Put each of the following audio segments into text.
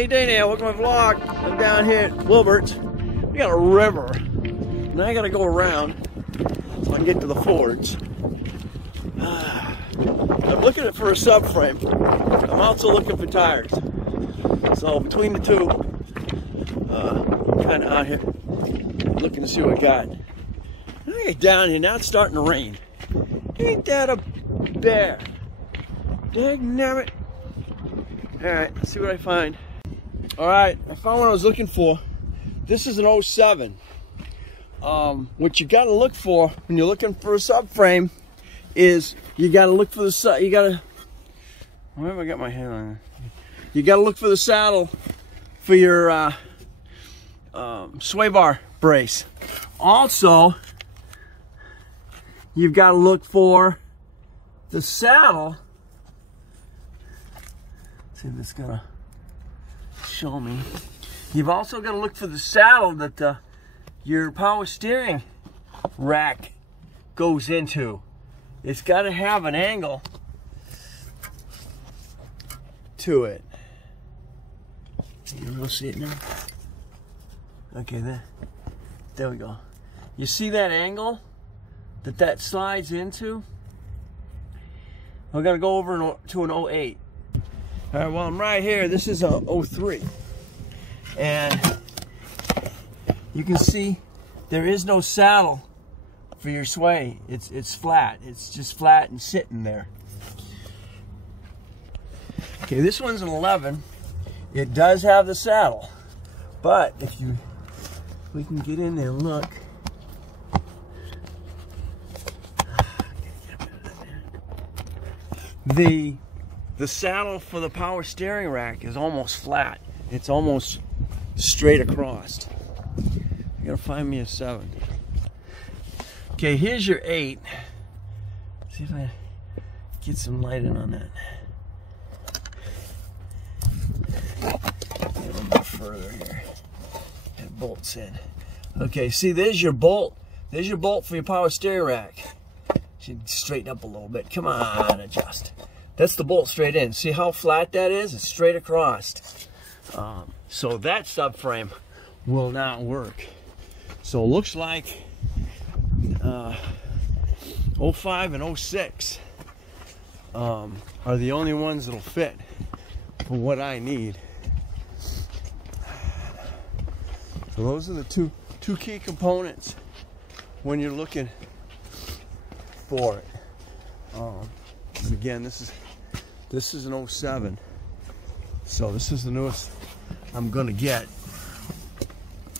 Hey, Dana, welcome to my vlog. I'm down here at Wilberts. We got a river. Now I gotta go around so I can get to the fords. I'm looking for a subframe. I'm also looking for tires. So between the two, I'm kind of out here looking to see what I got. I get down here, now it's starting to rain. Ain't that a bear? Dagnabbit. Alright, let's see what I find. Alright, I found what I was looking for. This is an 07. What you gotta look for when you're looking for a subframe is you gotta look for the where have I got my hand on? You gotta look for the saddle for your sway bar brace. Also, you've got to look for the saddle. Let's see if it's gonna show me. You've also got to look for the saddle that your power steering rack goes into. It's got to have an angle to it. You'll see it now. Okay, there we go. You see that angle that slides into? We're gonna go over to an 08. All right, well, I'm right here. This is a 03. And you can see there is no saddle for your sway. It's flat. It's just flat and sitting there. Okay, this one's an 11. It does have the saddle, but if we can get in there and look. The saddle for the power steering rack is almost flat. It's almost straight across. I gotta find me a 7. Okay, here's your 8. See if I get some light in on that. A little bit further here. That bolts in. Okay, see, there's your bolt. There's your bolt for your power steering rack. Should straighten up a little bit. Come on, adjust. That's the bolt straight in. See how flat that is? It's straight across. So that subframe will not work. So it looks like 05 and 06 are the only ones that'll fit for what I need. So those are the two key components when you're looking for it. And again, this is an 07, so this is the newest I'm gonna get.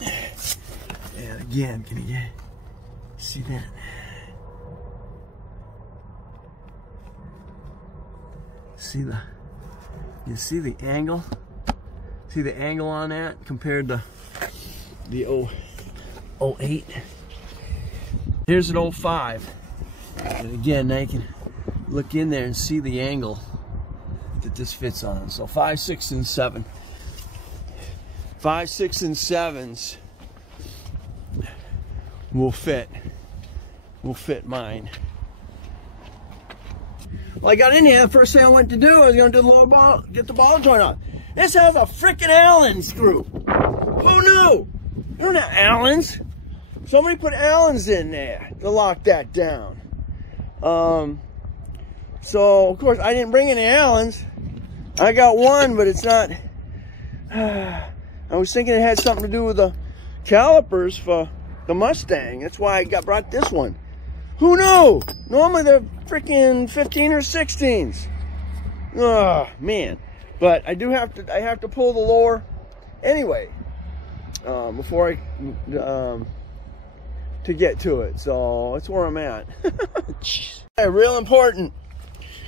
And again, can you see that? You see the angle? See the angle on that compared to the 08? Here's an 05. And again, now you can look in there and see the angle that this fits on. So 5, 6, and 7. 5, 6, and 7s will fit mine. Well, I got in here, the first thing I went to do, I was going to do the lower ball, get the ball joint on. This has a freaking Allen screw. Who knew? You don't have Allens. Somebody put Allens in there to lock that down. So of course I didn't bring any Allens. I got one, but it's not. I was thinking it had something to do with the calipers for the Mustang. That's why I brought this one. Who knew? Normally they're freaking 15 or 16s. Oh man! But I do have to. I have to pull the lower anyway before I to get to it. So that's where I'm at. Real important.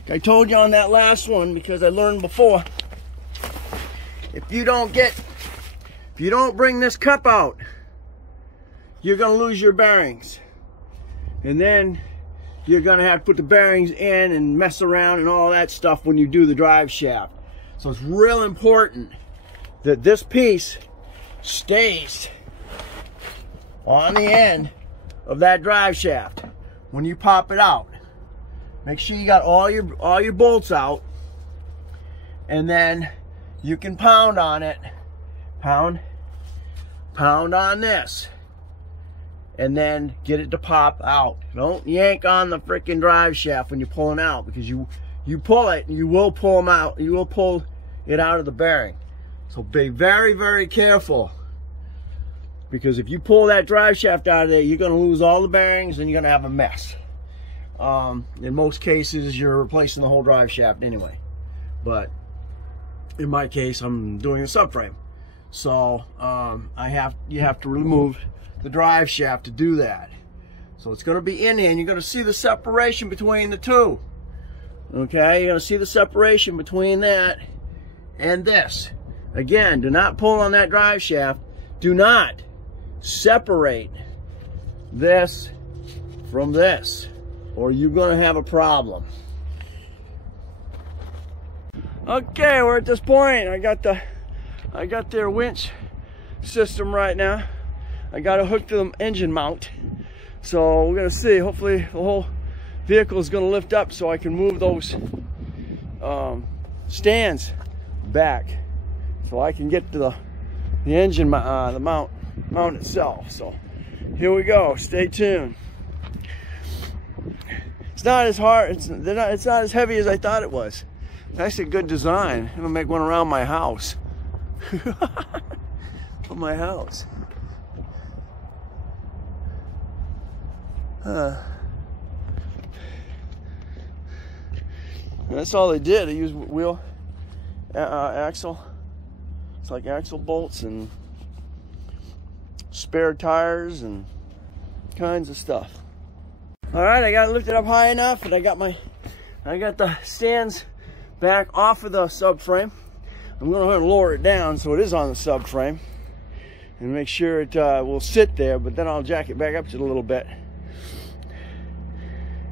I told you on that last one because I learned before. If you don't bring this cup out, you're gonna lose your bearings. And then you're gonna have to put the bearings in and mess around and all that stuff when you do the drive shaft. So it's real important that this piece stays on the end of that drive shaft when you pop it out. Make sure you got all your bolts out, and then you can pound on it. Pound on this. And then get it to pop out. Don't yank on the freaking drive shaft when you're pulling out, because you pull it, you will pull them out. You will pull it out of the bearing. So be very, very careful, because if you pull that drive shaft out of there, you're going to lose all the bearings and you're going to have a mess. In most cases, you're replacing the whole drive shaft anyway. But in my case, I'm doing a subframe. So you have to remove the drive shaft to do that. So it's going to be in there, and you're going to see the separation between the two. Okay, you're going to see the separation between that and this. Again, do not pull on that drive shaft. Do not separate this from this, or you're going to have a problem. Okay, we're at this point. I got their winch system right now. I got it hooked to the engine mount. So we're gonna see, hopefully the whole vehicle is gonna lift up so I can move those stands back, so I can get to the engine, the mount itself. So here we go, stay tuned. It's not as hard, it's not as heavy as I thought it was. It's actually a good design. I'm gonna make one around my house. For my house. That's all they did. They used wheel axle. It's like axle bolts and spare tires and kinds of stuff. All right, I got it lifted up high enough, and I got the stands back off of the subframe. I'm going to lower it down so it is on the subframe and make sure it will sit there, but then I'll jack it back up just a little bit.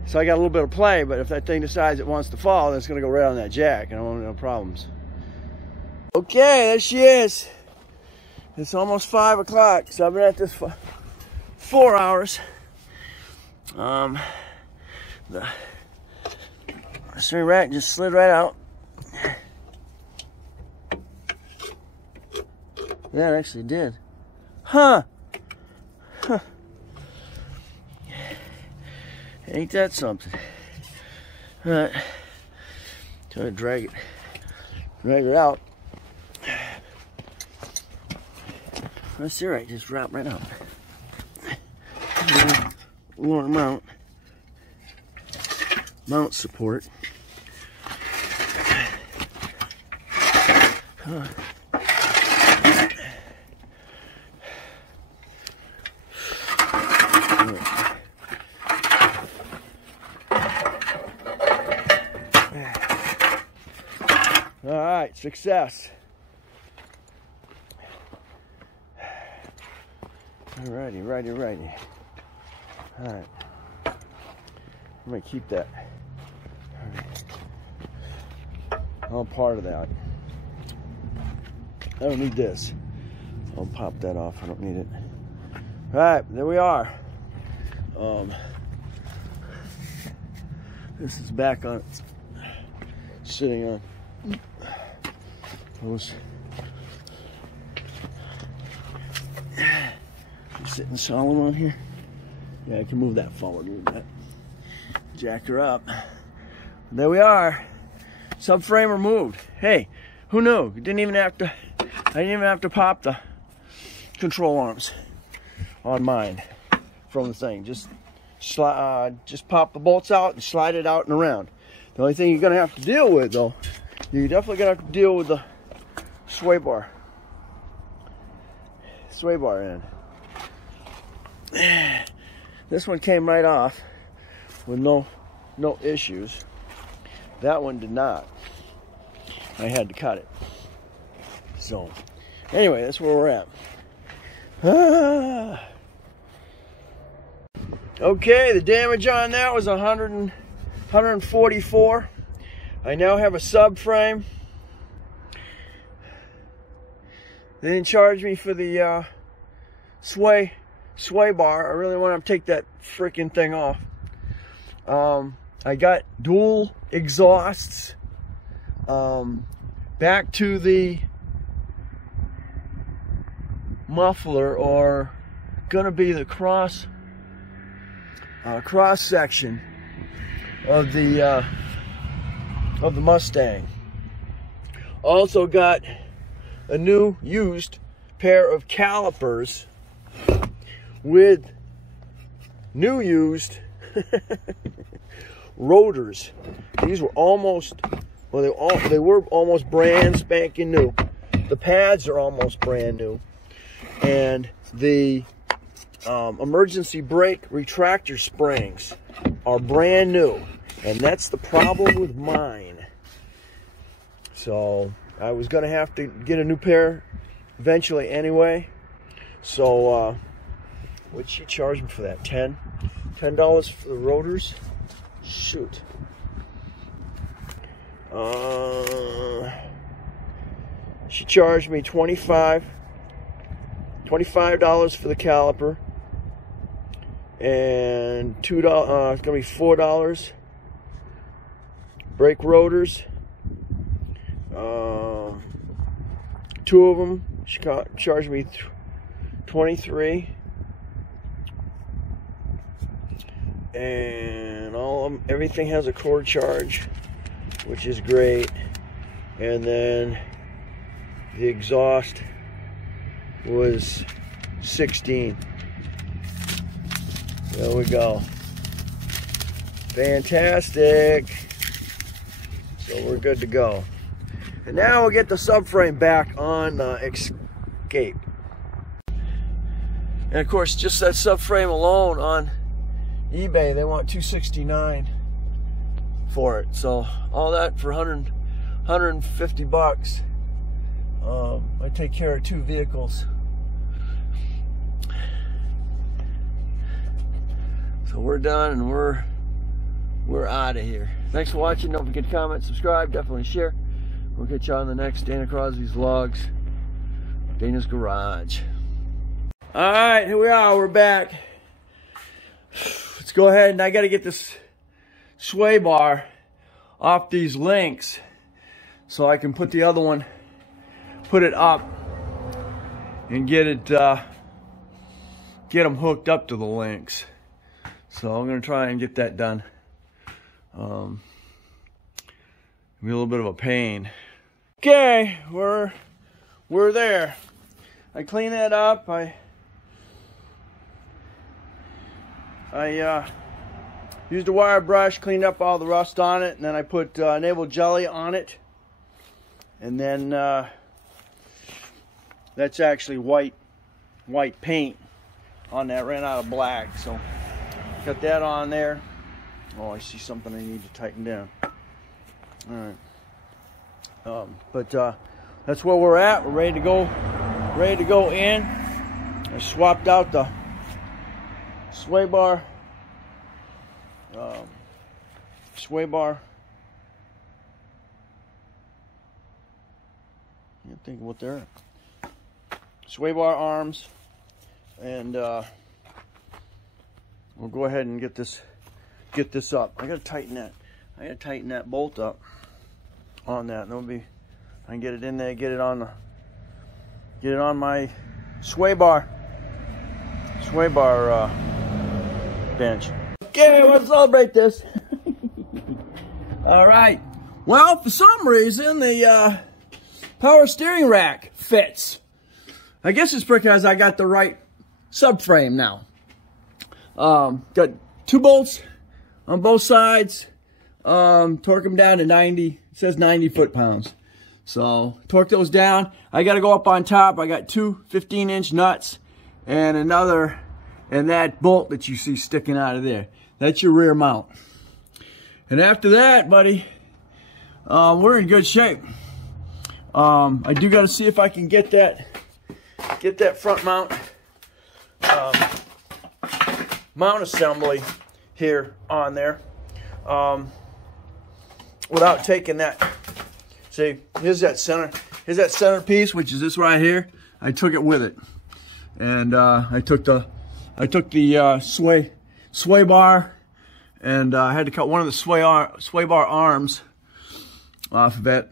So I got a little bit of play, but if that thing decides it wants to fall, then it's going to go right on that jack, and I won't have no problems. Okay, there she is. It's almost 5 o'clock, so I've been at this for 4 hours. The string rack just slid right out. Yeah, it actually did. Huh. Ain't that something? All right. Try to drag it out. That's all right, just drop right out. Lower mount support. Huh. All right, success. Alrighty. All right. I'm gonna keep that. All part of that. I don't need this. I'll pop that off. I don't need it. All right, there we are. This is back on, sitting on those. Sitting solemn on here. Yeah, I can move that forward a little bit. Jack her up. There we are. Subframe removed. Hey, who knew? I didn't even have to pop the control arms on mine from the thing. Just pop the bolts out and slide it out and around. The only thing you're gonna have to deal with, though, you're definitely gonna have to deal with the sway bar end. This one came right off with no issues. That one did not. I had to cut it. So anyway, that's where we're at. Okay, the damage on that was 144. I now have a subframe. They didn't charge me for the sway bar. I really want to take that freaking thing off. I got dual exhausts, back to the muffler, or gonna be the cross section of the Mustang. Also got a new used pair of calipers with new used rotors. These were almost, well, they were almost brand spanking new. The pads are almost brand new, and the emergency brake retractor springs are brand new, and that's the problem with mine. So I was gonna have to get a new pair eventually anyway. So what'd she charge me for that? $10 for the rotors? Shoot. She charged me $25 for the caliper, and it's gonna be $4. Brake rotors, 2 of them, she charged me $23, and everything has a cord charge, which is great. And then the exhaust was $16. There we go. Fantastic. So we're good to go. And now we'll get the subframe back on the Escape. And of course, just that subframe alone on eBay, they want $269 for it. So all that for 150 bucks. I take care of 2 vehicles. So we're done, and we're out of here. Thanks for watching. Don't forget to comment, subscribe, definitely share. We'll get you on the next Dana Crosby's Vlogs, Dana's Garage. All right, here we are. We're back. Let's go ahead, and I got to get this sway bar off these links so I can put the other one, put it up, and get them hooked up to the links. So I'm gonna try and get that done. It'll be a little bit of a pain. Okay, we're there. I cleaned that up. I used a wire brush, cleaned up all the rust on it, and then I put navel jelly on it. And then that's actually white paint on that. Ran out of black, so got that on there. Oh, I see something I need to tighten down. All right, but that's where we're at. We're ready to go in. I swapped out the sway bar. I can't think of what they're. Sway bar arms, and we'll go ahead and get this up. I gotta tighten that bolt up on that, and I can get it in there, get it on my sway bar bench. Okay, let's celebrate this. All right. Well, for some reason the power steering rack fits. I guess it's because I got the right subframe now. Got 2 bolts on both sides. Torque them down to 90. It says 90 foot-pounds. So torque those down. I got to go up on top. I got 2 15-inch nuts and another, and that bolt that you see sticking out of there. That's your rear mount. And after that, buddy, we're in good shape. I do got to see if I can get that front mount mount assembly here on there without taking that. See, here's that center piece, which is this right here. I took it with it, and I took the sway bar, and I had to cut one of the sway bar arms off of it,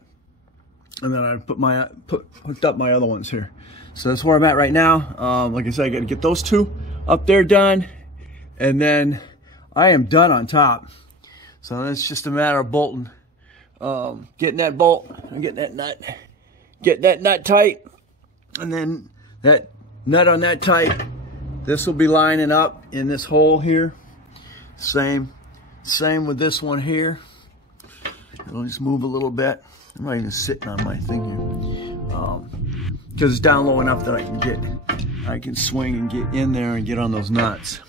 and then I hooked up my other ones here. So that's where I'm at right now. Like I said, I got to get those two up there done, and then I am done on top. So it's just a matter of bolting, getting that bolt, and getting that nut, get that nut tight, and then that nut on that tight. This will be lining up in this hole here. Same with this one here. It'll just move a little bit. I'm not even sitting on my thing here, because it's down low enough that I can swing and get in there and get on those nuts.